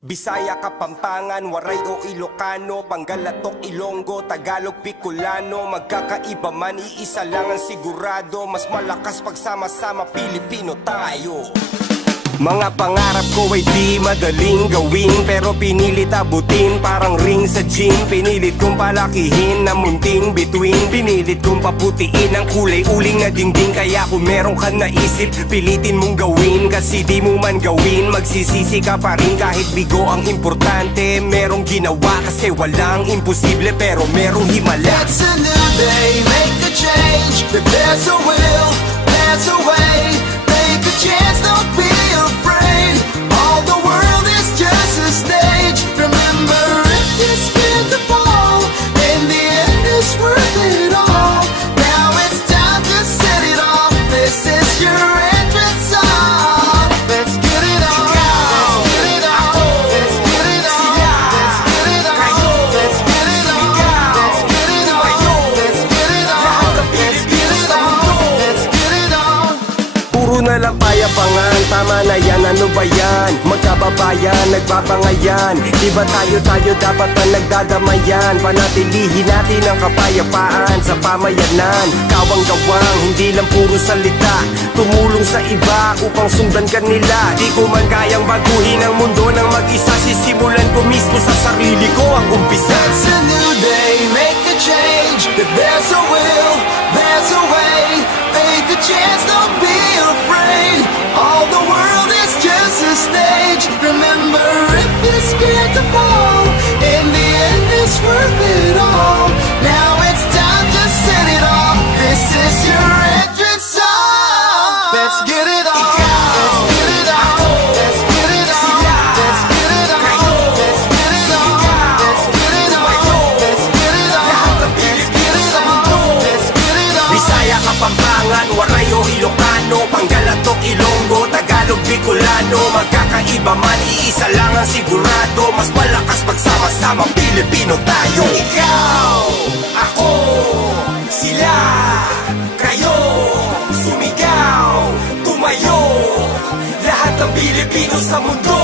Bisaya, Kapampangan, Waray o Ilocano, Pangalatok, Ilonggo, Tagalog, Bicolano. Magkakaiba man, iisa lang ang sigurado. Mas malakas pagsama-sama, Pilipino tayo. Mga pangarap ko ay di madaling gawin, pero pinilit abutin parang ring sa gym. Pinilit kong palakihin na munting bituin, pinilit kong paputiin ang kulay uling na dingding. Kaya kung meron ka naisip, pilitin mong gawin. Kasi di mo man gawin, magsisisi ka pa rin. Kahit bigo ang importante, merong ginawa. Kasi walang imposible, pero merong himala. It's a new day, make a change. If there's a will, there's a way. Take a chance, don't be afraid. All the world is just a stage. Remember, if you're scared to fall, in the end it's worth it all. Now it's time to set it off. This is your entrance song. Let's get it on. Let's get it on. Let's get it on. Let's get it on. Let's get it on. Let's get it on. Let's get it on. Let's get it on. Let's get it on. Puro na lang payabangan, tama na yan, ano ba yan? Magkababayan, nagbabangayan. Di ba tayo dapat na nagdadamayan? Panatilihin natin ang kapayapaan sa pamayanan. Kawang-gawang, hindi lang puro salita. Tumulong sa iba upang sundan kanila. Di ko man kayang baguhin ang mundo ng mag-isa. Sisimulan ko mismo sa sarili ko ang umpisa. It's a new day, make a change. If there's a will, there's a way. Take a chance, don't be afraid. All the world is just a stage. Remember, if you're scared to fall, in the end it's worth it all. Now it's time to set it off. This is your entrance song. Let's get it on. Let's get it on. Let's get it on. Let's get it on. Let's get it on. Let's get it on. Let's get it on. Let's get it on. Let's get it on. Bisaya, Kapampangan, Waray o Ilocano, Pangalatok, Ilonggo, Tagalog, Bicolano. Magkakaiba man, iisa lang ang sigurado. Mas malakas pagsama-sama, Pilipino tayo. Ikaw, ako, sila, kayo. Sumigaw, tumayo, lahat ng Pilipino sa mundo.